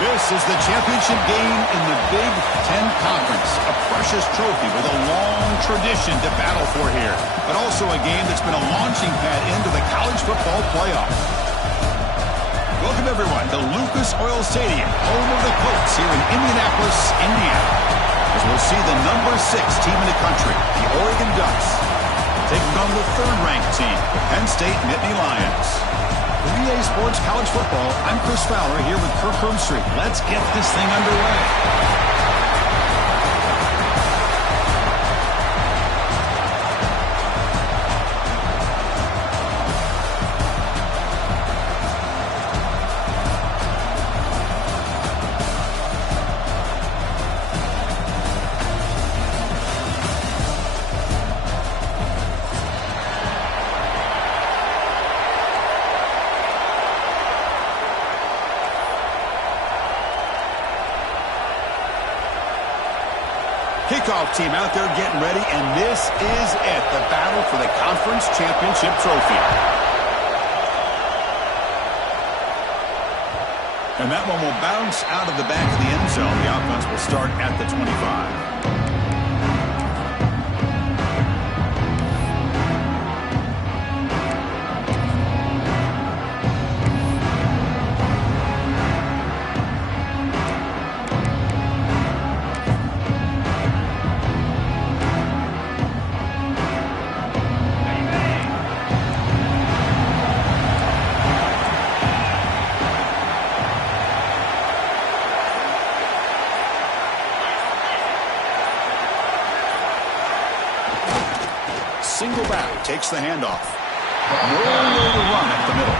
This is the championship game in the Big Ten Conference. A precious trophy with a long tradition to battle for here. But also a game that's been a launching pad into the college football playoff. Welcome, everyone, to Lucas Oil Stadium, home of the Colts here in Indianapolis, Indiana. As we'll see the number 6 team in the country, the Oregon Ducks, taking on the third-ranked team, the Penn State Nittany Lions. For EA Sports College Football, I'm Chris Fowler here with Kirk Herbstreit. Let's get this thing underway. Kickoff team out there getting ready, and this is it, the battle for the conference championship trophy. And that one will bounce out of the back of the end zone. The offense will start at the 25. single back, takes the handoff. Nowhere to run at the middle.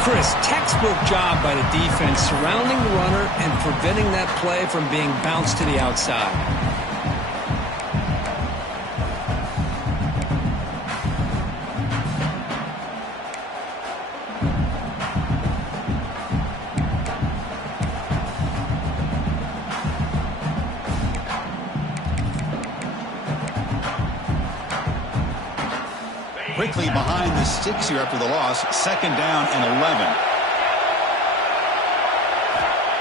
Chris, textbook job by the defense surrounding the runner and preventing that play from being bounced to the outside. Quickly behind the sticks here after the loss. 2nd down and 11.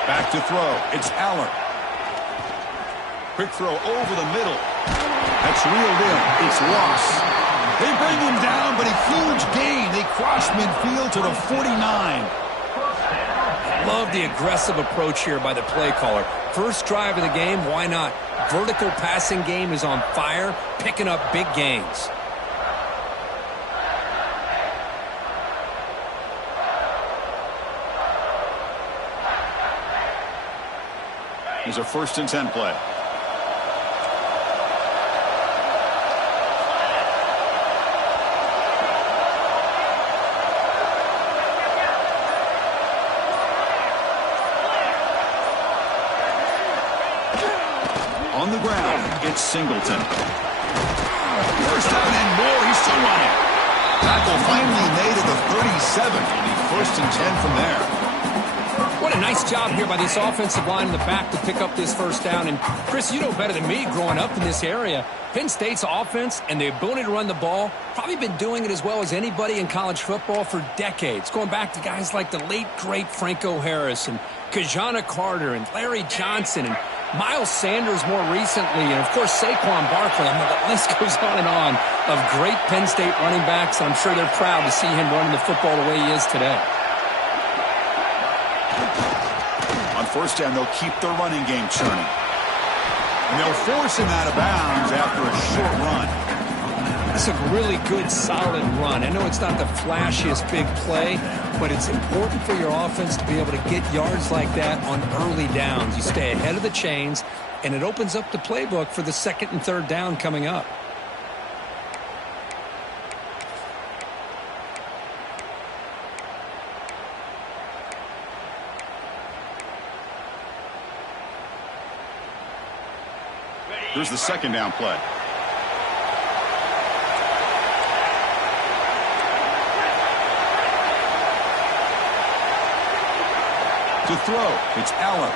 Back to throw. It's Aller. Quick throw over the middle. That's reeled in. It's lost. They bring him down, but a huge gain. They cross midfield to the 49. Love the aggressive approach here by the play caller. First drive of the game, why not? Vertical passing game is on fire, picking up big gains. Here's a 1st and 10 play. On the ground, it's Singleton. 1st down and more. He's still running. Tackle finally made at the 37. It'll be 1st and 10 from there. What a nice job here by this offensive line in the back to pick up this 1st down. And, Chris, you know better than me growing up in this area. Penn State's offense and the ability to run the ball, probably been doing it as well as anybody in college football for decades, going back to guys like the late, great Franco Harris and Kajana Carter and Larry Johnson and Miles Sanders more recently, and, of course, Saquon Barkley. I mean, the list goes on and on of great Penn State running backs, and I'm sure they're proud to see him running the football the way he is today. On 1st down, they'll keep their running game churning. And they'll force him out of bounds after a short run. That's a really good, solid run. I know it's not the flashiest big play, but it's important for your offense to be able to get yards like that on early downs. You stay ahead of the chains, and it opens up the playbook for the 2nd and 3rd down coming up. Here's the 2nd down play. To throw, it's Aller.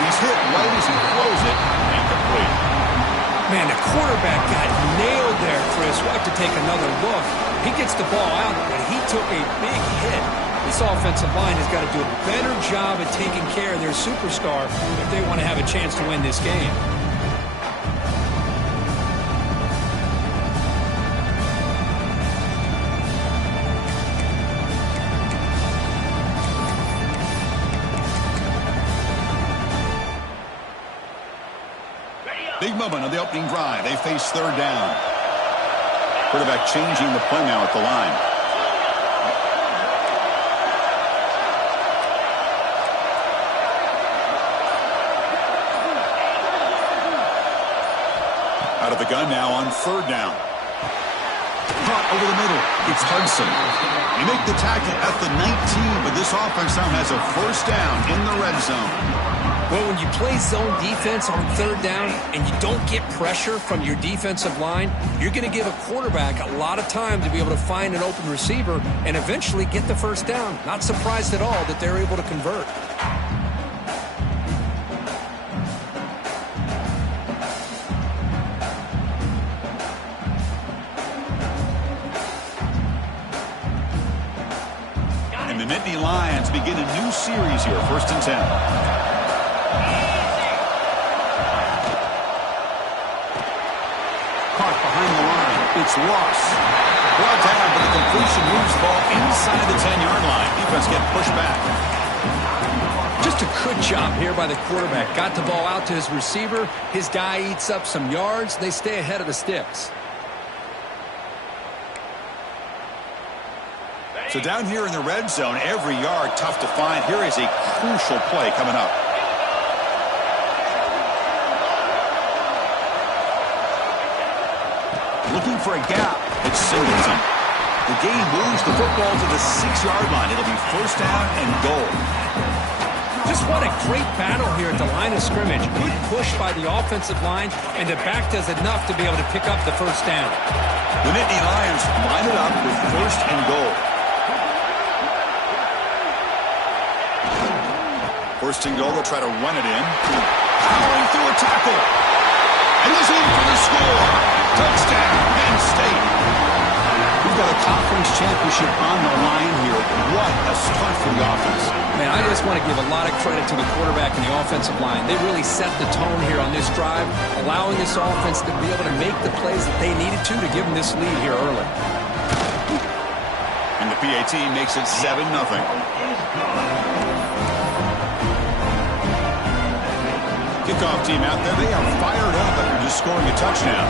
He's hit right as he throws it. Incomplete. Man, the quarterback got nailed there, Chris. We'll have to take another look. He gets the ball out, but he took a big hit. This offensive line has got to do a better job at taking care of their superstar if they want to have a chance to win this game. Big moment on the opening drive. They face 3rd down. Quarterback changing the play now at the line. Out of the gun now on 3rd down. Caught over the middle. It's Hudson. They make the tackle at the 19, but this offense now has a 1st down in the red zone. Well, when you play zone defense on 3rd down and you don't get pressure from your defensive line, you're going to give a quarterback a lot of time to be able to find an open receiver and eventually get the 1st down. Not surprised at all that they're able to convert. And the Nittany Lions begin a new series here, 1st and 10. It's lost. Brought down, but the completion moves the ball inside the 10-yard line. Defense getting pushed back. Just a good job here by the quarterback. Got the ball out to his receiver. His guy eats up some yards. They stay ahead of the sticks. So down here in the red zone, every yard tough to find. Here is a crucial play coming up. Looking for a gap. It's Singleton. The game moves the football to the 6-yard line. It'll be first down and goal. Just what a great battle here at the line of scrimmage. Good push by the offensive line, and the back does enough to be able to pick up the first down. The Nittany Lions line it up with first and goal. First and goal, they'll try to run it in. Powering through a tackle. And he's in for the score. Touchdown, Penn State. We've got a conference championship on the line here. What a start for the offense. Man, I just want to give a lot of credit to the quarterback and the offensive line. They really set the tone here on this drive, allowing this offense to be able to make the plays that they needed to give them this lead here early. And the PAT makes it 7-0. Kickoff team out there. They are fired up after just scoring a touchdown.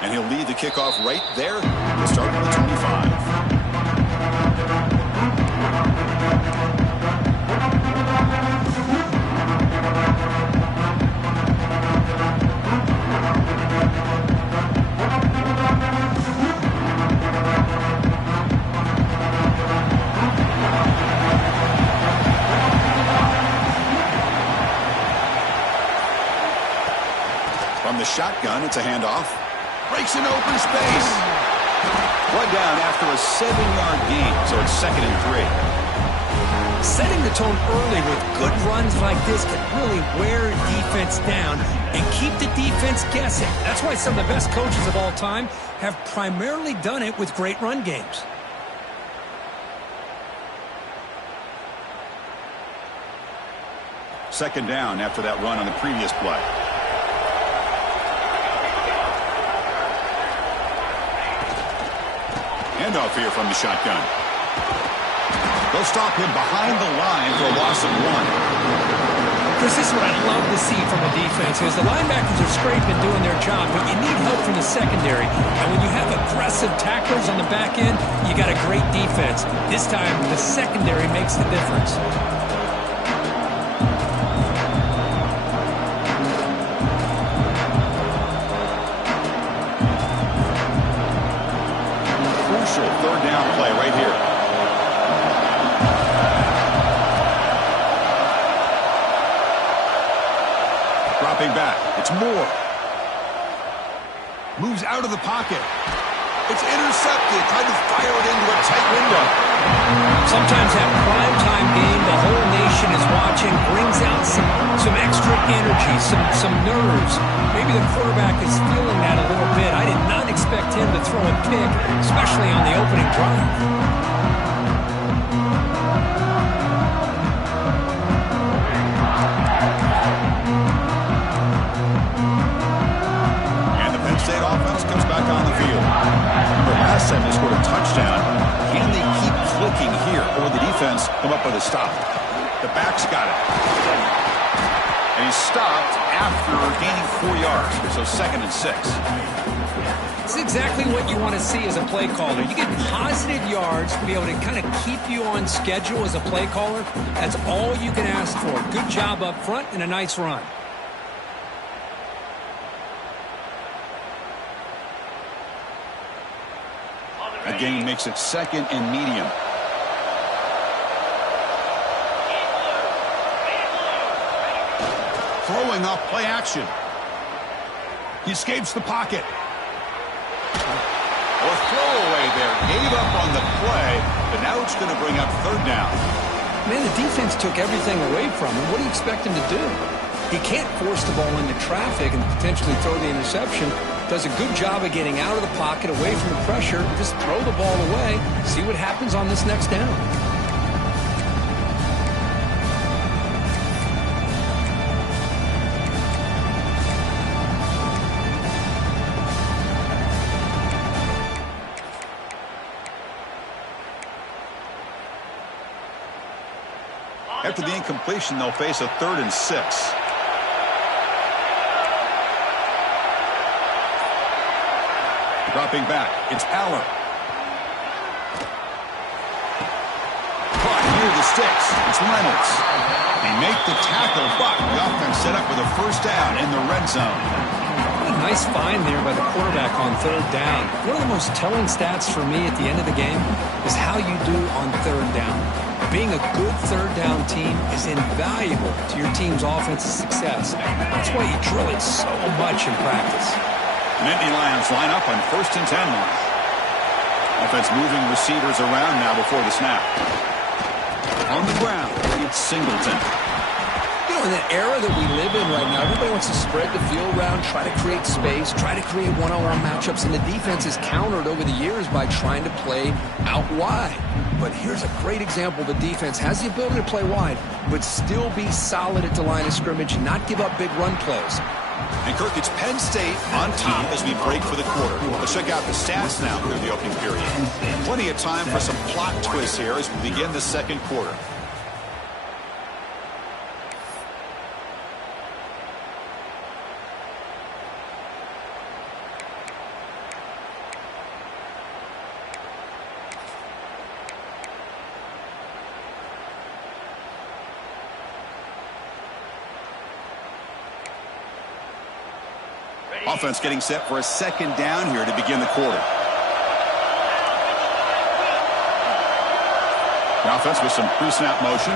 And he'll lead the kickoff right there to start on the 25. From the shotgun, it's a handoff. Breaks in open space. One down after a 7-yard gain, so it's 2nd and 3. Setting the tone early with good runs like this can really wear defense down and keep the defense guessing. That's why some of the best coaches of all time have primarily done it with great run games. Second down after that run on the previous play. Handoff here from the shotgun. They'll stop him behind the line for a loss of 1. Chris, this is what I love to see from a defense is the linebackers are scraping doing their job, but you need help from the secondary. And when you have aggressive tacklers on the back end, you got a great defense. This time, the secondary makes the difference. Third down play right here. Dropping back. It's Moore. Moves out of the pocket. It's intercepted. Tried to fire it into a tight window. Sometimes that primetime game, the whole nation is watching, brings out some extra energy, some nerves. Maybe the quarterback is feeling that a little bit. I did not expect him to throw a pick, especially on the opening drive. And the Penn State offense comes back on the field. Remember last time they scored a touchdown. Can they keep clicking here, or the defense come up with a stop? The back's got it. And he's stopped after gaining 4 yards, so 2nd and 6. It's exactly what you want to see as a play caller. You get positive yards to be able to kind of keep you on schedule as a play caller. That's all you can ask for. Good job up front and a nice run. That gain makes it 2nd and medium. Throwing off play action. He escapes the pocket. A throwaway there. Gave up on the play, but now it's going to bring up 3rd down. Man, the defense took everything away from him. What do you expect him to do? He can't force the ball into traffic and potentially throw the interception. Does a good job of getting out of the pocket, away from the pressure, just throw the ball away, see what happens on this next down. After the incompletion, they'll face a 3rd and 6. Dropping back, it's Allen. Caught near the sticks. It's Reynolds. They make the tackle, but the offense set up with a first down in the red zone. What a nice find there by the quarterback on third down. One of the most telling stats for me at the end of the game is how you do on third down. Being a good third down team is invaluable to your team's offensive success. That's why you drill it so much in practice. Nittany Lions line up on 1st and 10 line. Offense moving receivers around now before the snap. On the ground, it's Singleton. You know, in the era that we live in right now, everybody wants to spread the field around, try to create space, try to create one-on-one matchups, and the defense is countered over the years by trying to play out wide. But here's a great example. The defense has the ability to play wide, but still be solid at the line of scrimmage and not give up big run plays. And Kirk, it's Penn State on top as we break for the quarter. Let's check out the stats now through the opening period. Plenty of time for some plot twists here as we begin the second quarter. Offense getting set for a second down here to begin the quarter. The offense with some pre-snap motion.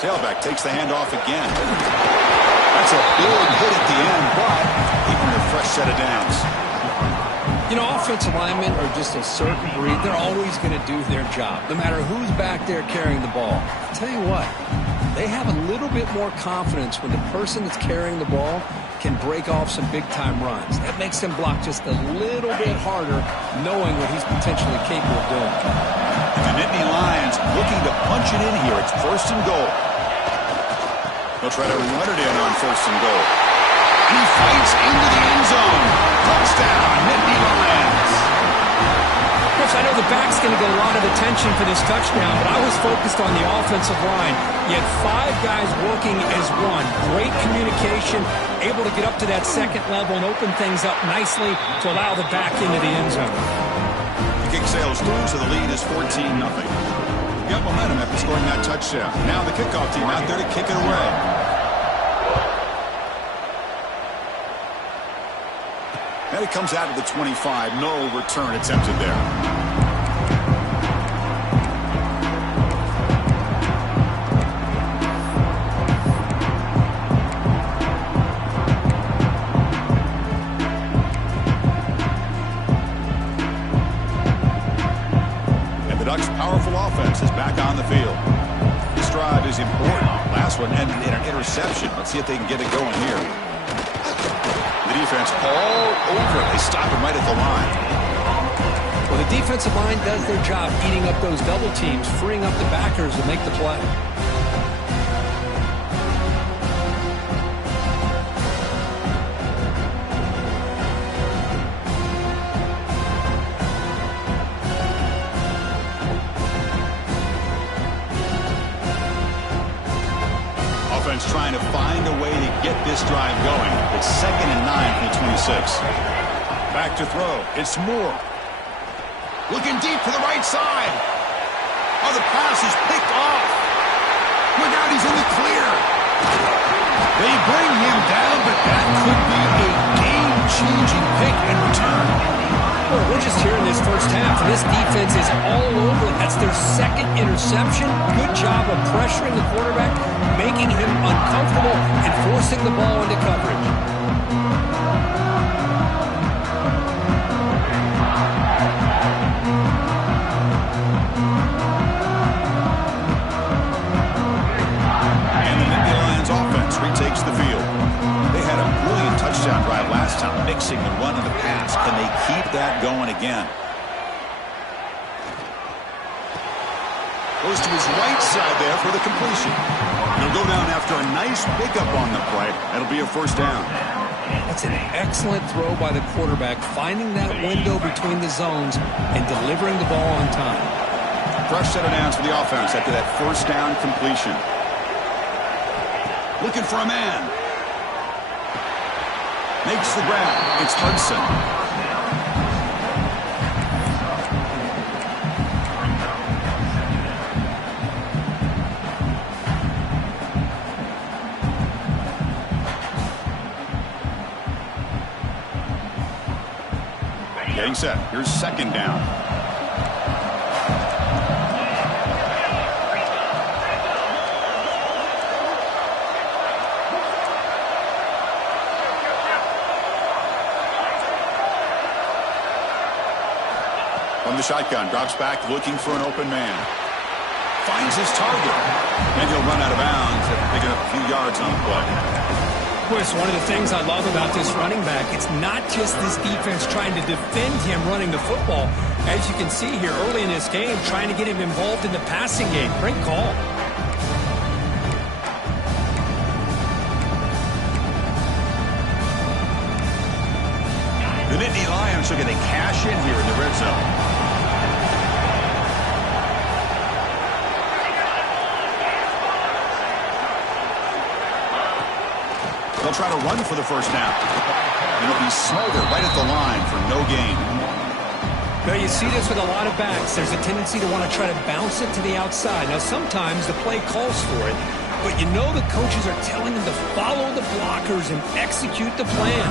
Tailback takes the handoff again. That's a big hit at the end, but even a fresh set of downs. You know, offensive linemen are just a certain breed. They're always going to do their job, no matter who's back there carrying the ball. I'll tell you what, they have a little bit more confidence when the person that's carrying the ball can break off some big-time runs. That makes him block just a little bit harder, knowing what he's potentially capable of doing. And the Nittany Lions looking to punch it in here. It's 1st and goal. They'll try to run it in on 1st and goal. He fights into the end zone. Touchdown, Nittany Lions. Chris, I know the back's going to get a lot of attention for this touchdown, but I was focused on the offensive line. You had 5 guys working as one. Great communication, able to get up to that second level and open things up nicely to allow the back into the end zone. The kick sails through, so the lead is 14-0. Got momentum after scoring that touchdown. Now the kickoff team out there to kick it away. And it comes out of the 25. No return attempted there. And the Ducks' powerful offense is back on the field. This drive is important. Last one ended in an interception. Let's see if they can get it going here. The defense all over it. They stop him right at the line. Well, the defensive line does their job eating up those double teams, freeing up the backers to make the play. Offense trying to find a way to get this drive going. It's 2nd and 9 from the 26. Back to throw. It's Moore. Looking deep to the right side. Oh, the pass is picked off. Look out, he's in the clear. They bring him down, but that could be a game-changing pick in return. Well, we're just here in this first half, and this defense is all over. That's their 2nd interception. Good job of pressuring the quarterback, making him uncomfortable, and forcing the ball into coverage. And the Nittany Lions offense retakes the field. They had a brilliant touchdown drive last time, mixing the run and the pass. Can they keep that going again? Goes to his right side there for the completion. He'll go down after a nice pickup on the play. That'll be a first down. That's an excellent throw by the quarterback, finding that window between the zones and delivering the ball on time. Fresh set of downs for the offense after that first down completion. Looking for a man. Makes the grab. It's Hudson. Getting set. Here's second down. From the shotgun, drops back looking for an open man. Finds his target. And he'll run out of bounds after picking up a few yards on the play. Chris, one of the things I love about this running back, it's not just this defense trying to defend him running the football. As you can see here early in this game, trying to get him involved in the passing game. Great call. The Nittany Lions are going to cash in here in the red zone. They'll try to run for the first down. It'll be Smolder right at the line for no gain. Now you see this with a lot of backs. There's a tendency to want to try to bounce it to the outside. Now sometimes the play calls for it, but you know the coaches are telling them to follow the blockers and execute the plan.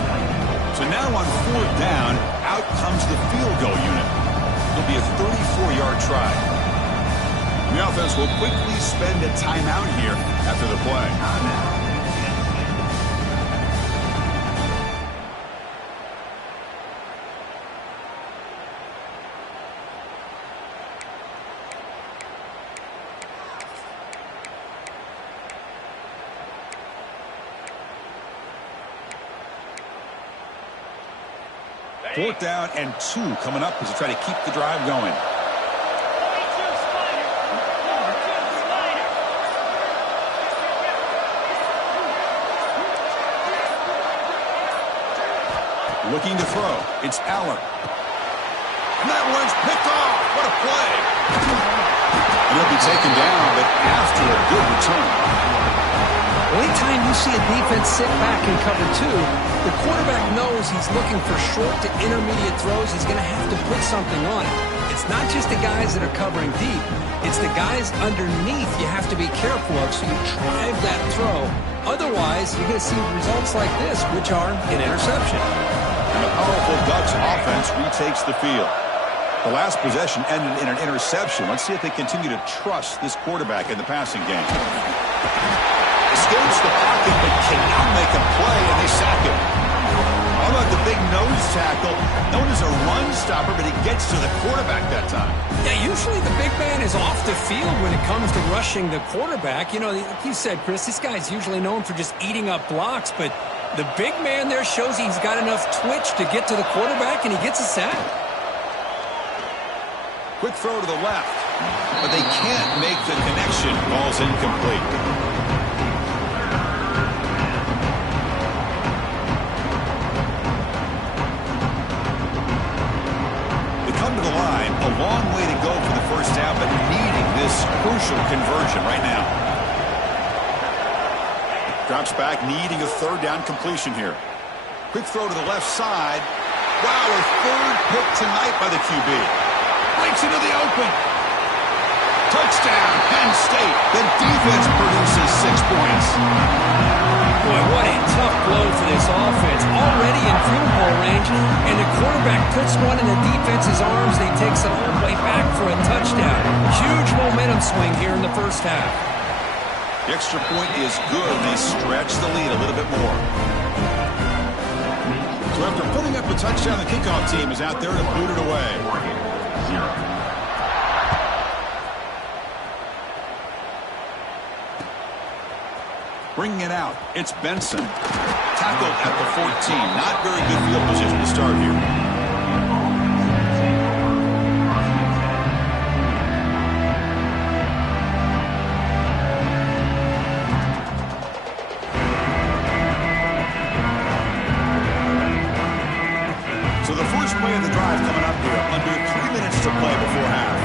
So now on fourth down, out comes the field goal unit. It'll be a 34-yard try. The offense will quickly spend a timeout here after the play. Fourth down and 2 coming up as they try to keep the drive going. Looking to throw. It's Allen. And that one's picked off. What a play. And he'll be taken down, but after a good return. Anytime you see a defense sit back in cover 2, the quarterback knows he's looking for short to intermediate throws. He's going to have to put something on it. It's not just the guys that are covering deep. It's the guys underneath you have to be careful of, so you drive that throw. Otherwise, you're going to see results like this, which are an interception. And the powerful Ducks offense retakes the field. The last possession ended in an interception. Let's see if they continue to trust this quarterback in the passing game. Escapes the pocket, but cannot make a play, and they sack him. How about the big nose tackle, known as a run stopper, but he gets to the quarterback that time. Yeah, usually the big man is off the field when it comes to rushing the quarterback. You know, like you said, Chris, this guy's usually known for just eating up blocks, but the big man there shows he's got enough twitch to get to the quarterback, and he gets a sack. Quick throw to the left, but they can't make the connection. Ball's incomplete. To the line, a long way to go for the first down, but needing this crucial conversion right now. Drops back, needing a third down completion here. Quick throw to the left side. Wow, a third pick tonight by the QB. Breaks into the open. Touchdown, Penn State. The defense produces 6 points. Boy, what a tough blow for this offense. Already in field goal range, and the quarterback puts one in the defense's arms, and he takes it all the way back for a touchdown. Huge momentum swing here in the first half. The extra point is good, and they stretch the lead a little bit more. So after putting up a touchdown, the kickoff team is out there to boot it away. Bringing it out, it's Benson. Tackled at the 14. Not very good field position to start here. So the first play of the drive coming up here, under 3 minutes to play before half.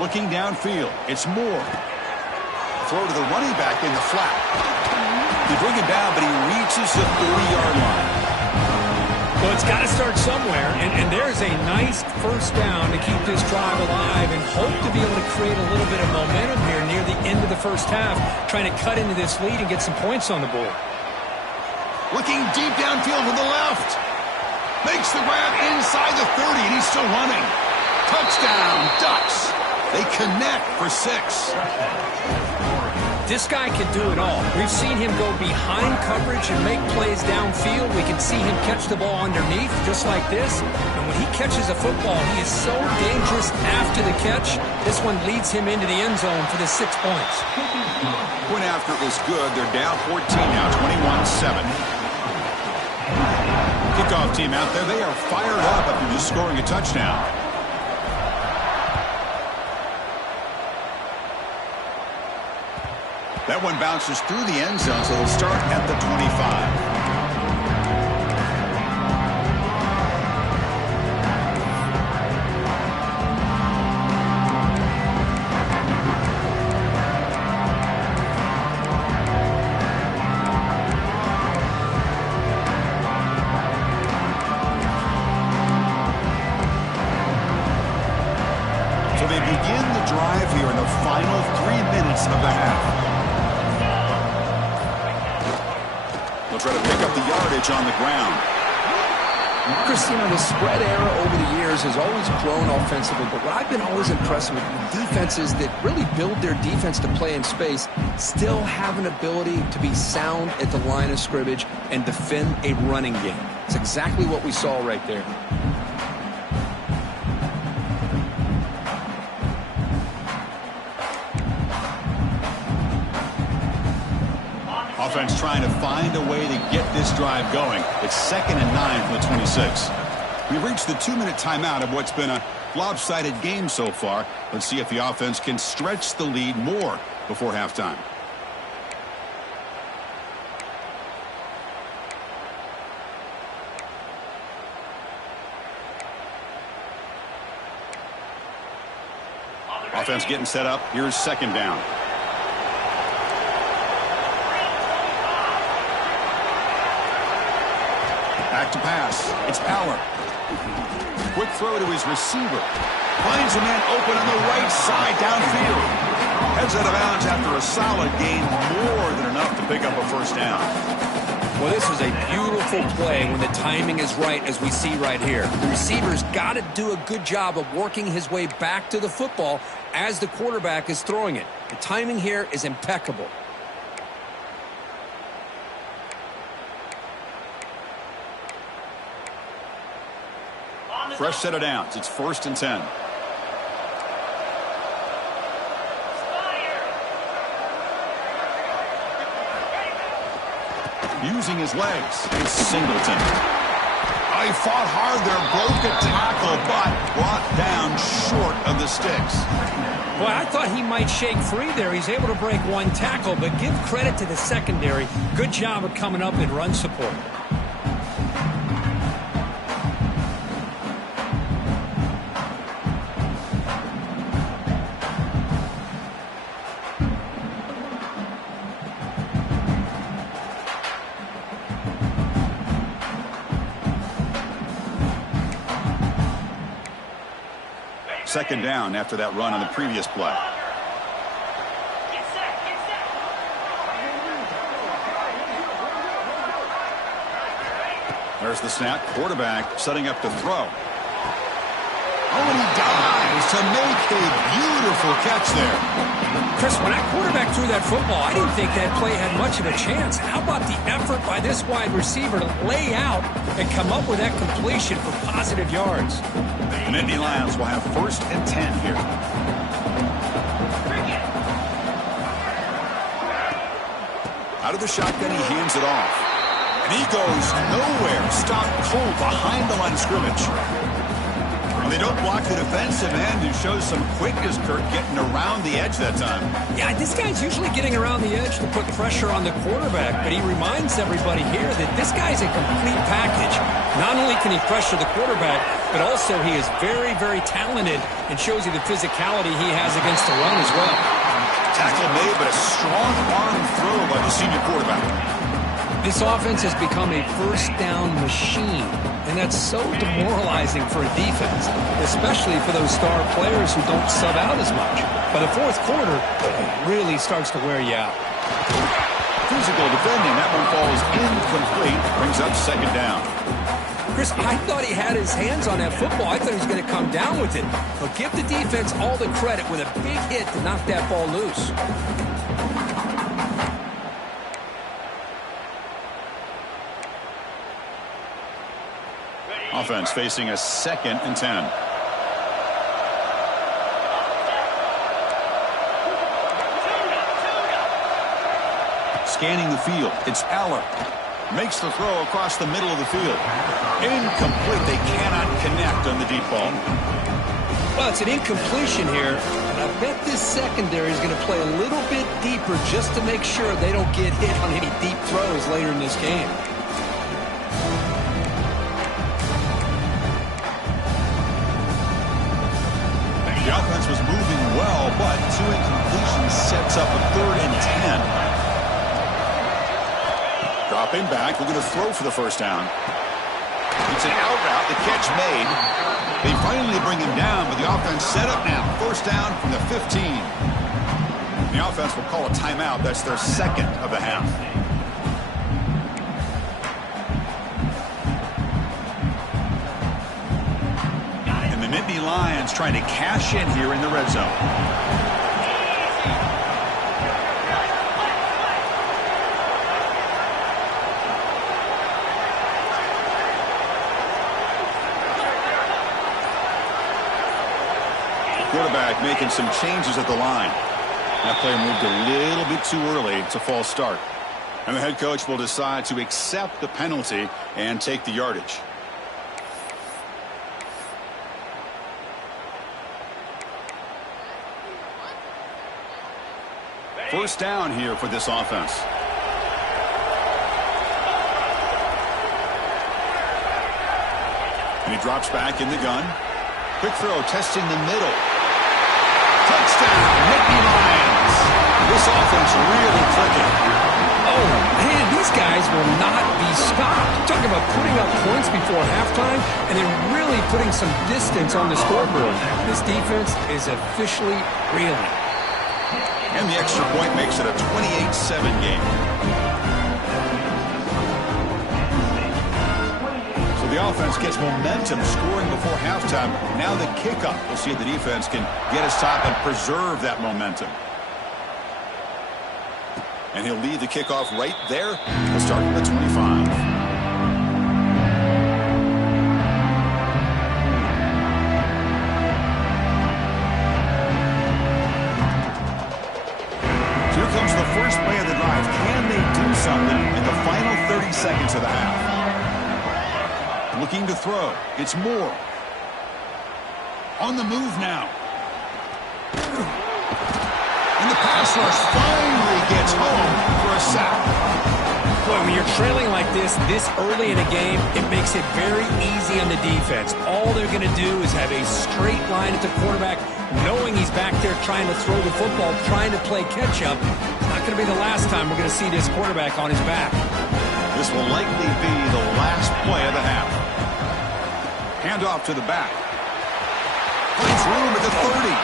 Looking downfield, it's Moore. Throw to the running back in the flat. They bring him down, but he reaches the 30-yard line. Well, it's got to start somewhere, and there's a nice first down to keep this drive alive and hope to be able to create a little bit of momentum here near the end of the first half, trying to cut into this lead and get some points on the board. Looking deep downfield to the left. Makes the grab inside the 30, and he's still running. Touchdown, Ducks. They connect for 6. This guy can do it all. We've seen him go behind coverage and make plays downfield. We can see him catch the ball underneath, just like this. And when he catches a football, he is so dangerous after the catch. This one leads him into the end zone for the 6 points. Point after it was good. They're down 14 now, 21-7. Kickoff team out there. They are fired up after just scoring a touchdown. That one bounces through the end zone, so they'll start at the 25. So they begin the drive here in the final 3 minutes of the half. They'll try to pick up the yardage on the ground. Chris, the spread era over the years has always grown offensively, but what I've been always impressed with defenses that really build their defense to play in space still have an ability to be sound at the line of scrimmage and defend a running game. It's exactly what we saw right there. Offense trying to find a way to get this drive going. It's 2nd and 9 from the 26. We've reached the 2-minute timeout of what's been a lopsided game so far. Let's see if the offense can stretch the lead more before halftime. Offense getting set up. Here's 2nd down. Back to pass. It's Power. Quick throw to his receiver. Finds a man open on the right side downfield. Heads out of bounds after a solid gain, more than enough to pick up a 1st down. Well, this is a beautiful play when the timing is right, as we see right here. The receiver's got to do a good job of working his way back to the football as the quarterback is throwing it. The timing here is impeccable. Fresh set of downs. It's 1st and 10. Using his legs. It's Singleton. He fought hard there, broke a tackle, but brought down short of the sticks. Boy, I thought he might shake free there. He's able to break one tackle, but give credit to the secondary. Good job of coming up in run support. Second down after that run on the previous play. There's the snap. Quarterback setting up to throw. Oh, and he dives to make a beautiful catch there. Chris, when that quarterback threw that football, I didn't think that play had much of a chance. How about the effort by this wide receiver to lay out and come up with that completion for positive yards? And Indy Lions will have 1st and 10 here. Out of the shotgun, he hands it off. And he goes nowhere. Stopped cold behind the line of scrimmage. And they don't block the defensive end, who shows some quickness, Kurt, getting around the edge that time. Yeah, this guy's usually getting around the edge to put pressure on the quarterback, but he reminds everybody here that this guy's a complete package. Not only can he pressure the quarterback, but also he is very, very talented and shows you the physicality he has against the run as well. Tackle made, but a strong arm throw by the senior quarterback. This offense has become a 1st down machine, and that's so demoralizing for a defense, especially for those star players who don't sub out as much. By the 4th quarter, it really starts to wear you out. physical defending. That one falls incomplete. Brings up second down. Chris, I thought he had his hands on that football. I thought he was going to come down with it. But give the defense all the credit with a big hit to knock that ball loose. Offense facing a 2nd and 10. Scanning the field. It's Aller. Makes the throw across the middle of the field. Incomplete. They cannot connect on the deep ball. Well, it's an incompletion here. And I bet this secondary is going to play a little bit deeper just to make sure they don't get hit on any deep throws later in this game. The offense was moving well, but 2 incompletions sets up a 3rd and 10. Dropping back, looking to throw for the first down. It's an out route, the catch made. They finally bring him down, but the offense set up now. First down from the 15. The offense will call a timeout. That's their 2nd of the half. And the Nittany Lions trying to cash in here in the red zone. Quarterback making some changes at the line. That player moved a little bit too early. It's a false start. And the head coach will decide to accept the penalty and take the yardage. First down here for this offense. And he drops back in the gun. Quick throw, testing the middle. Touchdown, Nittany Lions. This offense really clicking. Oh, man, these guys will not be stopped. Talking about putting up points before halftime and then really putting some distance on the scoreboard. This defense is officially reeling. And the extra point makes it a 28-7 game. The offense gets momentum scoring before halftime. Now the kickoff. We'll see if the defense can get his top and preserve that momentum. And he'll lead the kickoff right there. We'll start from the 25. So here comes the first play of the drive. Can they do something in the final 30 seconds of the half? Looking to throw. It's Moore. On the move now. And the pass rush finally gets home for a sack. Boy, when you're trailing like this early in a game, it makes it very easy on the defense. All they're going to do is have a straight line at the quarterback, knowing he's back there trying to throw the football, trying to play catch-up. It's not going to be the last time we're going to see this quarterback on his back. This will likely be the last play of the half. Handoff to the back. Finds room at the 30.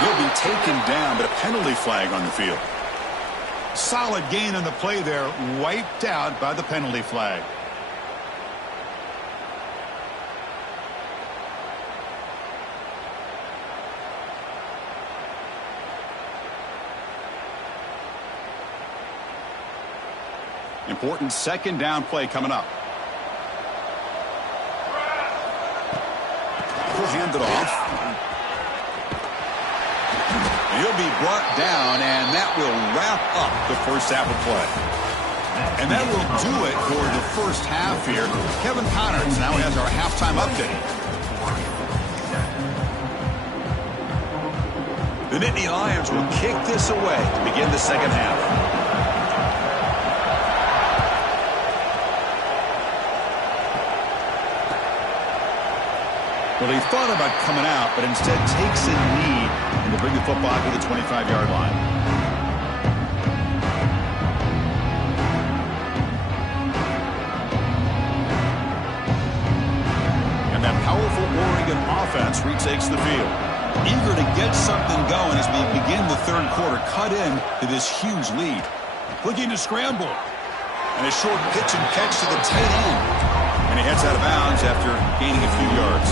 He'll be taken down, but a penalty flag on the field. Solid gain on the play there, wiped out by the penalty flag. Important second down play coming up. He'll hand it off. He'll be brought down, and that will wrap up the first half of play. And that will do it for the first half here. Kevin Connors now has our halftime update. The Nittany Lions will kick this away to begin the second half. Well, he thought about coming out, but instead takes a knee and will bring the football to the 25-yard line. And that powerful Oregon offense retakes the field. Eager to get something going as we begin the third quarter, cut in to this huge lead. Looking to scramble. And a short pitch and catch to the tight end. And he heads out of bounds after gaining a few yards.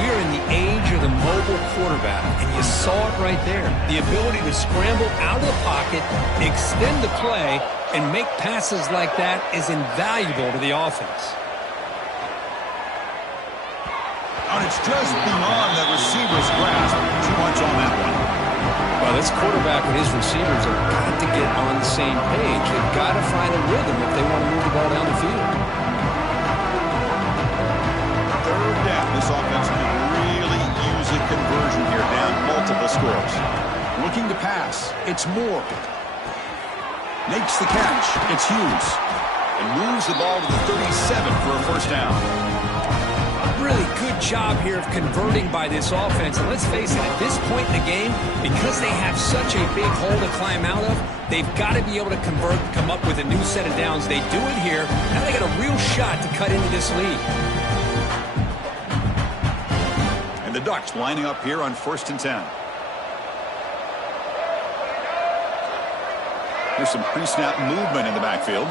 We are in the age of the mobile quarterback, and you saw it right there. The ability to scramble out of the pocket, extend the play, and make passes like that is invaluable to the offense. And it's just beyond the receiver's grasp. Too much on that one. Well, this quarterback and his receivers have got to get on the same page. They've got to find a rhythm if they want to move the ball down the field. Third down. This offense could really use a conversion here, down multiple scores. Looking to pass. It's Moore. Makes the catch. It's Hughes. And moves the ball to the 37 for a first down. Really good job here of converting by this offense. And let's face it, at this point in the game, because they have such a big hole to climb out of, they've got to be able to convert, come up with a new set of downs. They do it here. Now they got a real shot to cut into this lead. And the Ducks lining up here on 1st and 10. Here's some pre-snap movement in the backfield.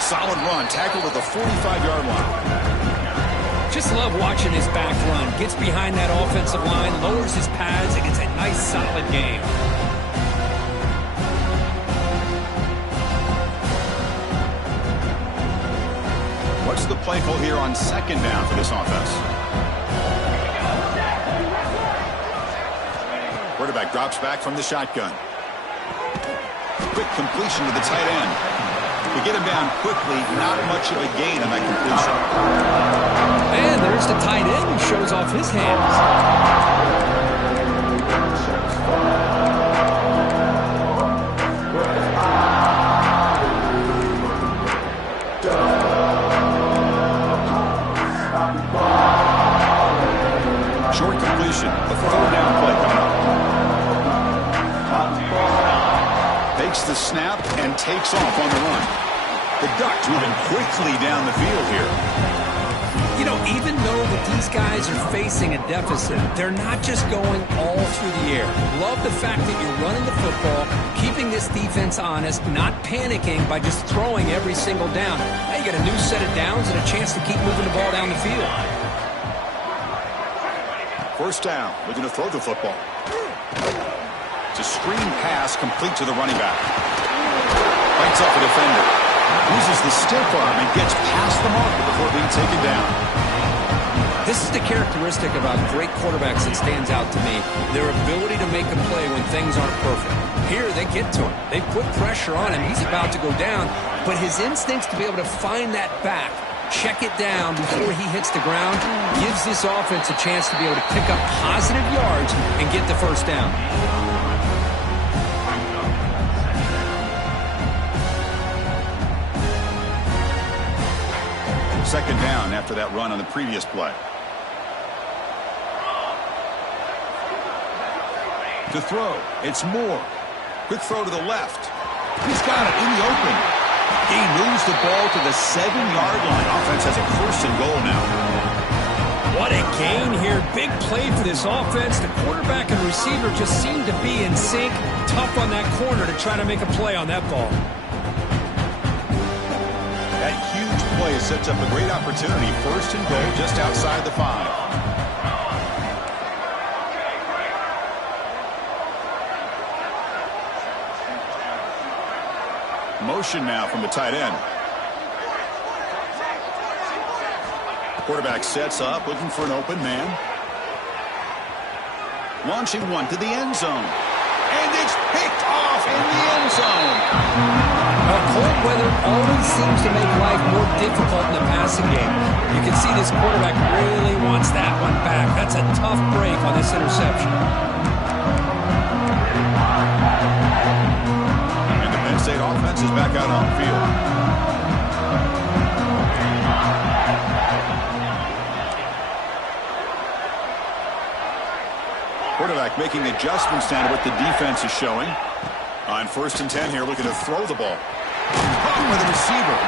Solid run, tackled at the 45-yard line. Just love watching his back run. Gets behind that offensive line, lowers his pads, and gets a nice, solid game. What's the play call here on 2nd down for this offense? Quarterback drops back from the shotgun. Quick completion to the tight end. To get him down quickly, not much of a gain on that completion. And there's the tight end who shows off his hands. Short completion, the 3rd down play coming up. Takes the snap and takes off on the run. The Ducks moving quickly down the field here. You know, even though that these guys are facing a deficit, they're not just going all through the air. Love the fact that you're running the football, keeping this defense honest, not panicking by just throwing every single down. Now you got a new set of downs and a chance to keep moving the ball down the field. 1st down, looking to throw the football. It's a screen pass complete to the running back. Fights off a defender. Uses the stiff arm and gets past the marker before being taken down. This is the characteristic about great quarterbacks that stands out to me. Their ability to make a play when things aren't perfect. Here, they get to him. They put pressure on him. He's about to go down. But his instincts to be able to find that back, check it down before he hits the ground, gives this offense a chance to be able to pick up positive yards and get the first down. 2nd down after that run on the previous play. To throw, it's Moore. Quick throw to the left. He's got it in the open. He moves the ball to the 7-yard line. Offense has a 1st and goal now. What a gain here. Big play for this offense. The quarterback and receiver just seem to be in sync. Tough on that corner to try to make a play on that ball. That huge play sets up a great opportunity. 1st and goal just outside the 5. Motion now from the tight end. Quarterback sets up, looking for an open man. Launching one to the end zone. And it's picked off in the end zone. Cold weather always seems to make life more difficult in the passing game. You can see this quarterback really wants that one back. That's a tough break on this interception. And the Penn State offense is back out on the field. Quarterback making adjustments down to what the defense is showing. On 1st and 10 here, looking to throw the ball. Caught by the receiver.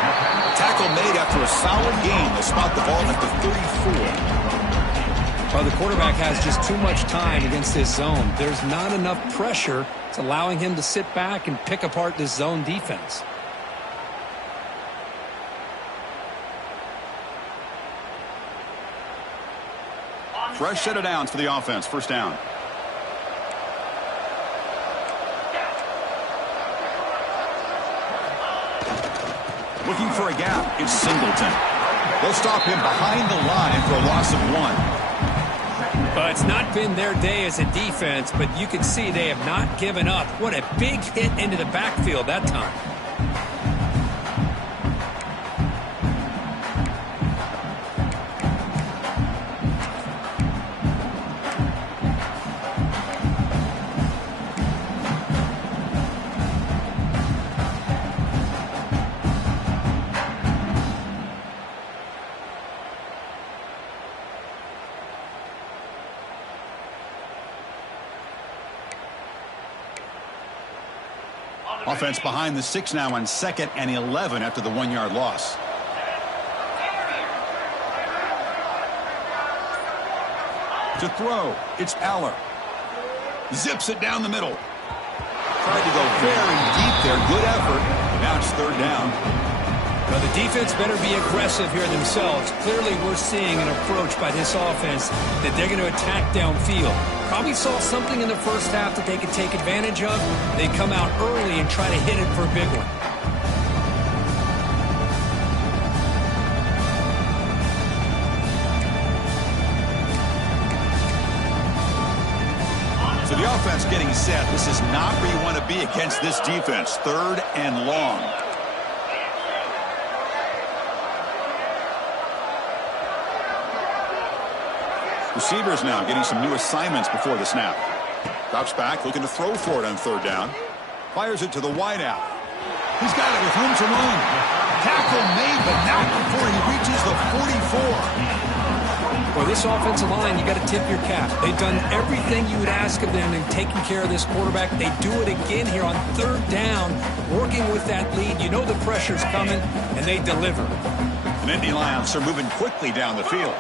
Tackle made after a solid gain. They spot the ball at the 34. Well, the quarterback has just too much time against this zone. There's not enough pressure. It's allowing him to sit back and pick apart this zone defense. Fresh set of downs for the offense. First down. Looking for a gap. It's Singleton. They'll stop him behind the line for a loss of 1. Well, it's not been their day as a defense, but you can see they have not given up. What a big hit into the backfield that time. Offense behind the 6 now on 2nd and 11 after the 1-yard loss. To throw, it's Aller. Zips it down the middle. Tried to go very deep there. Good effort. Now it's 3rd down. Well, the defense better be aggressive here themselves. Clearly, we're seeing an approach by this offense that they're going to attack downfield. Probably saw something in the first half that they could take advantage of. They come out early and try to hit it for a big one. So the offense getting set. This is not where you want to be against this defense. 3rd and long. Receivers now getting some new assignments before the snap. Drops back, looking to throw for it on 3rd down. Fires it to the wideout. He's got it with room to run. Tackle made, but not before he reaches the 44. For this offensive line, you got to tip your cap. They've done everything you would ask of them in taking care of this quarterback. They do it again here on 3rd down, working with that lead. You know the pressure's coming, and they deliver. And Indy Lions are moving quickly down the field.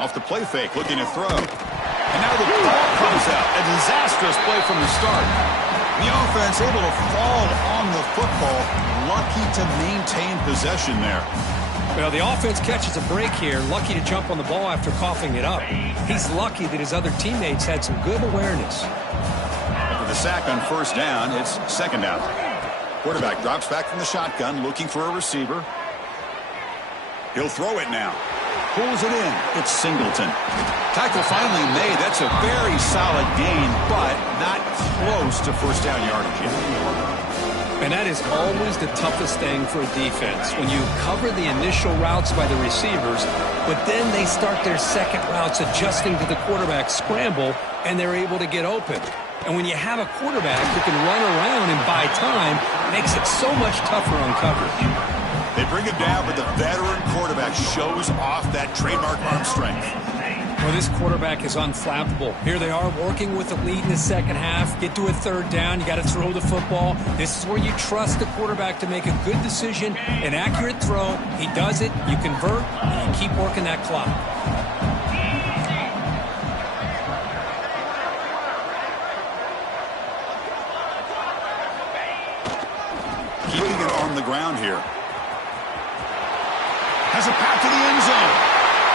Off the play fake, looking to throw. And now the ball comes out. A disastrous play from the start. The offense able to fall on the football. Lucky to maintain possession there. Well, the offense catches a break here. Lucky to jump on the ball after coughing it up. He's lucky that his other teammates had some good awareness. After the sack on 1st down, it's 2nd down. Quarterback drops back from the shotgun, looking for a receiver. He'll throw it now. Pulls it in. It's Singleton. Tackle finally made. That's a very solid gain, but not close to 1st down yardage yet. And that is always the toughest thing for a defense. When you cover the initial routes by the receivers, but then they start their second routes adjusting to the quarterback scramble, and they're able to get open. And when you have a quarterback who can run around and buy time, it makes it so much tougher on coverage. They bring him down, but the veteran quarterback shows off that trademark arm strength. Well, this quarterback is unflappable. Here they are working with the lead in the second half. Get to a 3rd down. You got to throw the football. This is where you trust the quarterback to make a good decision, an accurate throw. He does it. You convert, and you keep working that clock. Keeping it on the ground here. Has a path to the end zone.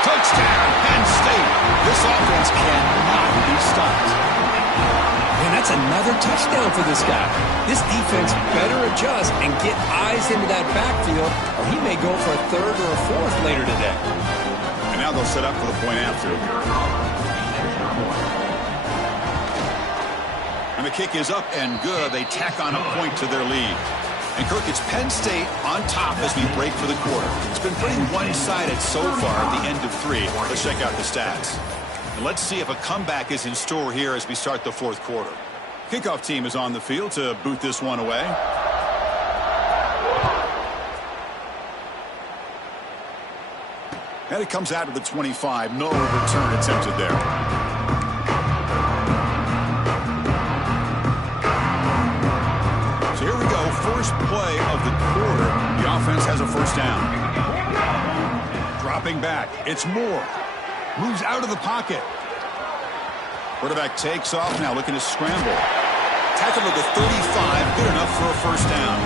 Touchdown, Penn State. This offense cannot be stopped. And that's another touchdown for this guy. This defense better adjust and get eyes into that backfield, or he may go for a 3rd or a 4th later today. And now they'll set up for the point after. And the kick is up and good. They tack on a point to their lead. And, Kirk, it's Penn State on top as we break for the quarter. It's been pretty one-sided so far at the end of 3. Let's check out the stats. And let's see if a comeback is in store here as we start the 4th quarter. Kickoff team is on the field to boot this one away. And it comes out of the 25. No return attempted there. back. It's Moore. Moves out of the pocket. Quarterback takes off now, looking to scramble. Tackle to the 35, good enough for a first down.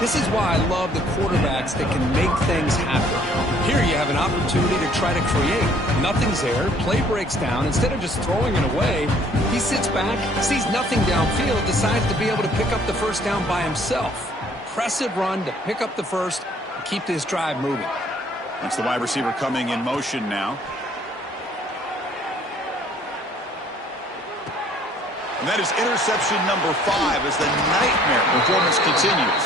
This is why I love the quarterbacks that can make things happen. Here you have an opportunity to try to create. Nothing's there. Play breaks down. Instead of just throwing it away, he sits back, sees nothing downfield, decides to be able to pick up the first down by himself. Impressive run to pick up the first and keep this drive moving. That's the wide receiver coming in motion now. And that is interception number 5 as the nightmare performance continues.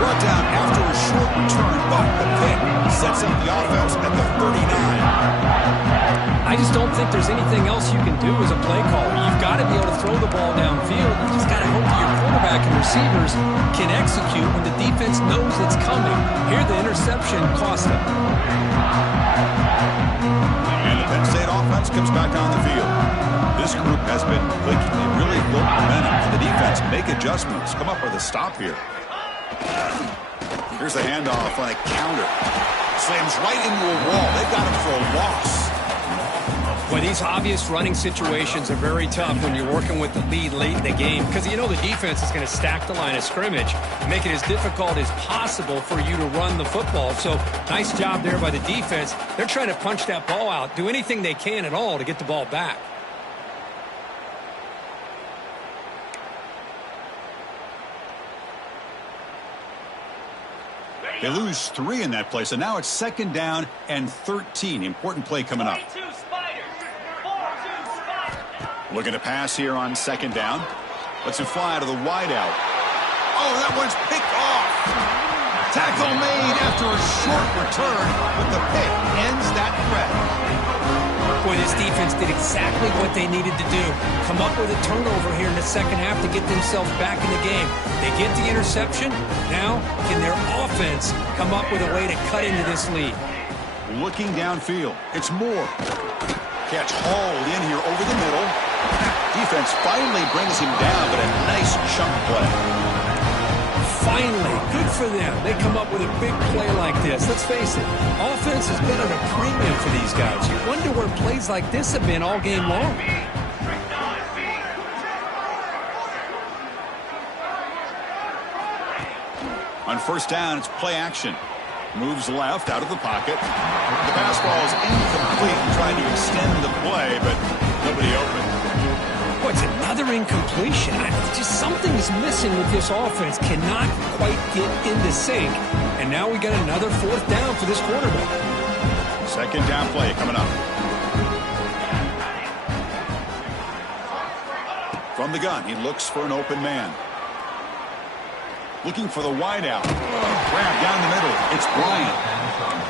Brought down after a short return, but the pick sets up the offense at the 39. I just don't think there's anything else you can do as a play caller. You've got to be able to throw the ball downfield. You just got to hope that your quarterback and receivers can execute when the defense knows it's coming. Here the interception cost them. And the Penn State offense comes back on the field. This group has been clicking. They really built momentum for the defense. Make adjustments. Come up with a stop here. Here's the handoff on a counter. Slams right into a wall. They've got him for a loss. Boy, these obvious running situations are very tough when you're working with the lead late in the game because you know the defense is going to stack the line of scrimmage, make it as difficult as possible for you to run the football. So nice job there by the defense. They're trying to punch that ball out, do anything they can at all to get the ball back. They lose 3 in that play, so now it's 2nd down and 13. Important play coming up. Looking to pass here on 2nd down. Lets it fly out of the wideout. Oh, that one's picked off. Tackle made after a short return, but the pick ends that threat. Boy, this defense did exactly what they needed to do. Come up with a turnover here in the second half to get themselves back in the game. They get the interception. Now, can their offense come up with a way to cut into this lead? Looking downfield. It's Moore. Catch hauled in here over the middle. Defense finally brings him down, but a nice chunk play. Finally, good for them. They come up with a big play like this. Let's face it, offense has been at a premium for these guys. You wonder where plays like this have been all game long. On 1st down, it's play action. Moves left out of the pocket. The pass ball is incomplete, trying to extend the play, but nobody open. Boy, it's another incompletion. Just something is missing with this offense. Cannot quite get into sync. And now we got another 4th down for this quarterback. 2nd down play coming up. From the gun, he looks for an open man. Looking for the wideout. Grab down the middle. It's Bryant.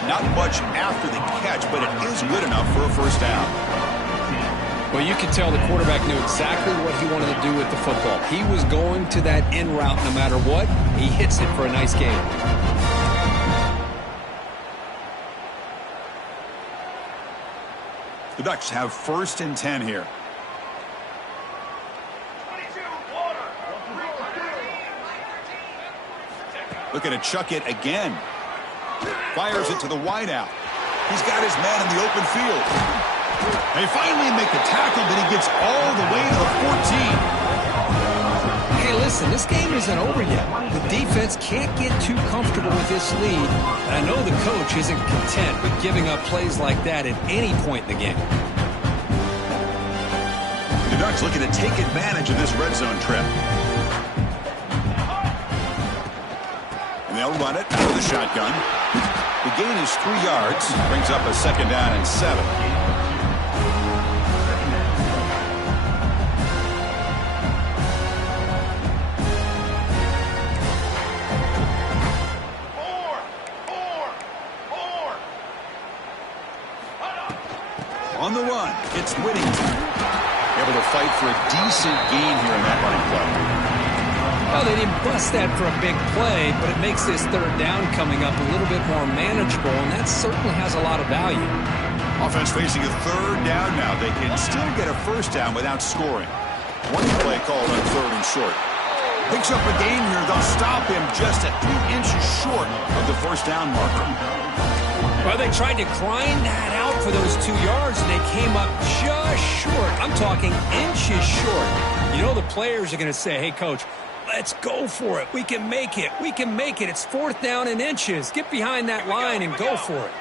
Not much after the catch, but it is good enough for a 1st down. Well, you could tell the quarterback knew exactly what he wanted to do with the football. He was going to that in route no matter what. He hits it for a nice gain. The Ducks have 1st and 10 here. Looking to chuck it again. Fires it to the wideout. He's got his man in the open field. They finally make the tackle, but he gets all the way to the 14. Hey, listen, this game isn't over yet. The defense can't get too comfortable with this lead. And I know the coach isn't content with giving up plays like that at any point in the game. The Ducks looking to take advantage of this red zone trip. And they'll run it out of the shotgun. The gain is 3 yards. Brings up a 2nd down and 7. On the run, it's Whittington. Able to fight for a decent gain here in that running play. Well, they didn't bust that for a big play, but it makes this 3rd down coming up a little bit more manageable, and that certainly has a lot of value. Offense facing a 3rd down now. They can still get a 1st down without scoring. One play called on 3rd and short. Picks up a gain here. They'll stop him just a few inches short of the 1st down marker. Well, they tried to grind that out for those 2 yards, and they came up just short. I'm talking inches short. You know the players are going to say, hey, Coach, let's go for it. We can make it. We can make it. It's 4th down and inches. Get behind that line and go for it.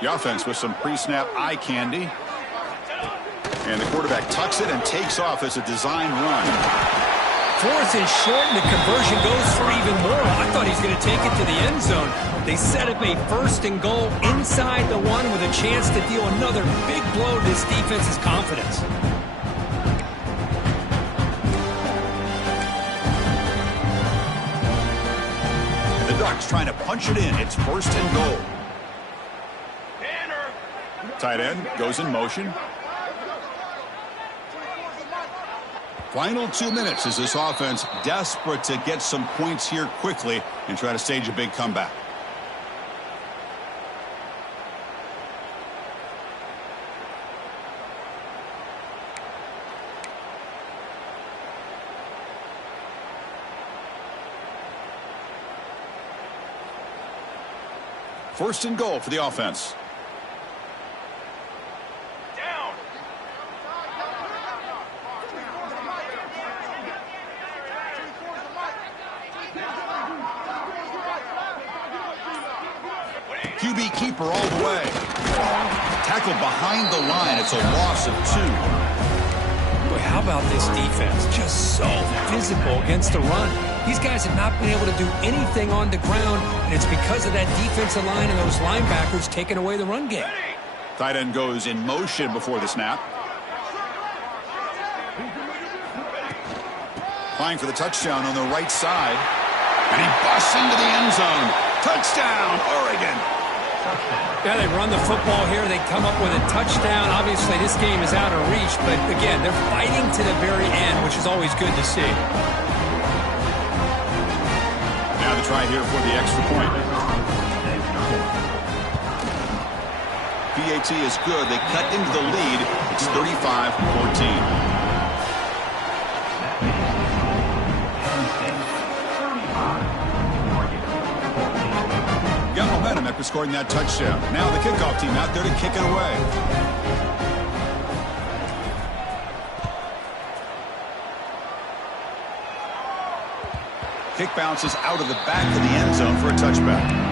The offense with some pre-snap eye candy. And the quarterback tucks it and takes off as a design run. 4th and short, and the conversion goes for even more. I thought he was going to take it to the end zone. They set up a 1st and goal inside the 1 with a chance to deal another big blow to this defense's confidence. And the Ducks trying to punch it in. It's 1st and goal. Tight end goes in motion. Final 2 minutes as this offense desperate to get some points here quickly and try to stage a big comeback. First and goal for the offense. QB keeper all the way. Tackled behind the line. It's a loss of 2. Boy, how about this defense? Just so physical against the run. These guys have not been able to do anything on the ground, and it's because of that defensive line and those linebackers taking away the run game. Tight end goes in motion before the snap. Applying for the touchdown on the right side. And he busts into the end zone. Touchdown, Oregon. Yeah, they run the football here. They come up with a touchdown. Obviously, this game is out of reach, but again, they're fighting to the very end, which is always good to see. Now the try here for the extra point. PAT is good. They cut into the lead. It's 35-14. Got momentum after scoring that touchdown. Now the kickoff team out there to kick it away. Kick bounces out of the back of the end zone for a touchback.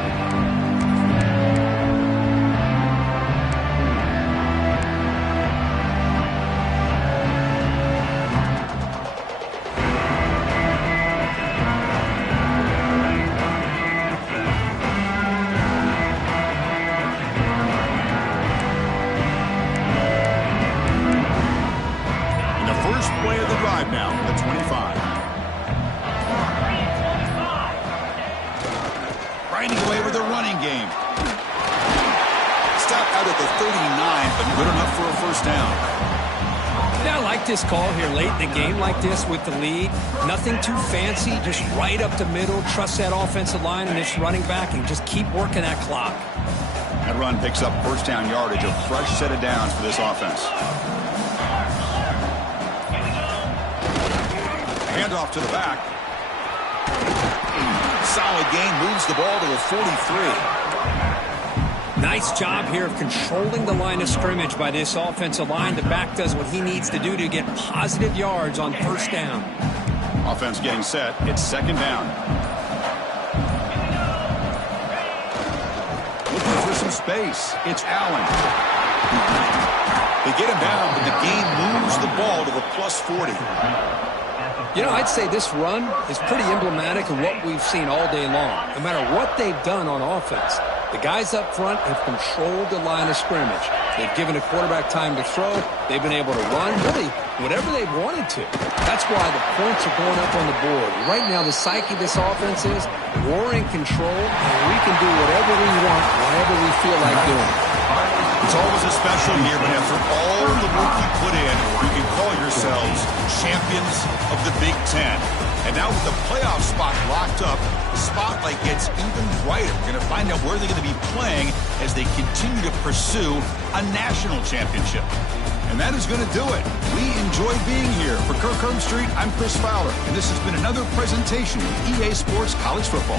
This call here late in the game like this with the lead, nothing too fancy, just right up the middle, trust that offensive line and its running back and just keep working that clock. That run picks up first down yardage, a fresh set of downs for this offense. Handoff to the back. Solid gain, moves the ball to the 43. Nice job here of controlling the line of scrimmage by this offensive line. The back does what he needs to do to get positive yards on first down. Offense getting set. It's second down. Looking for some space. It's Allen. They get him down, but the gain moves the ball to the plus 40. You know, I'd say this run is pretty emblematic of what we've seen all day long. No matter what they've done on offense, the guys up front have controlled the line of scrimmage. They've given the quarterback time to throw. They've been able to run, really, whatever they've wanted to. That's why the points are going up on the board. Right now, the psyche of this offense is we're in control, and we can do whatever we want, whenever we feel like doing it. It's always a special year, but after all the work you put in, you can call yourselves champions of the Big Ten. And now with the playoff spot locked up, the spotlight gets even brighter. We're going to find out where they're going to be playing as they continue to pursue a national championship. And that is going to do it. We enjoy being here. For Kirk Herbstreit, I'm Chris Fowler, and this has been another presentation of EA Sports College Football.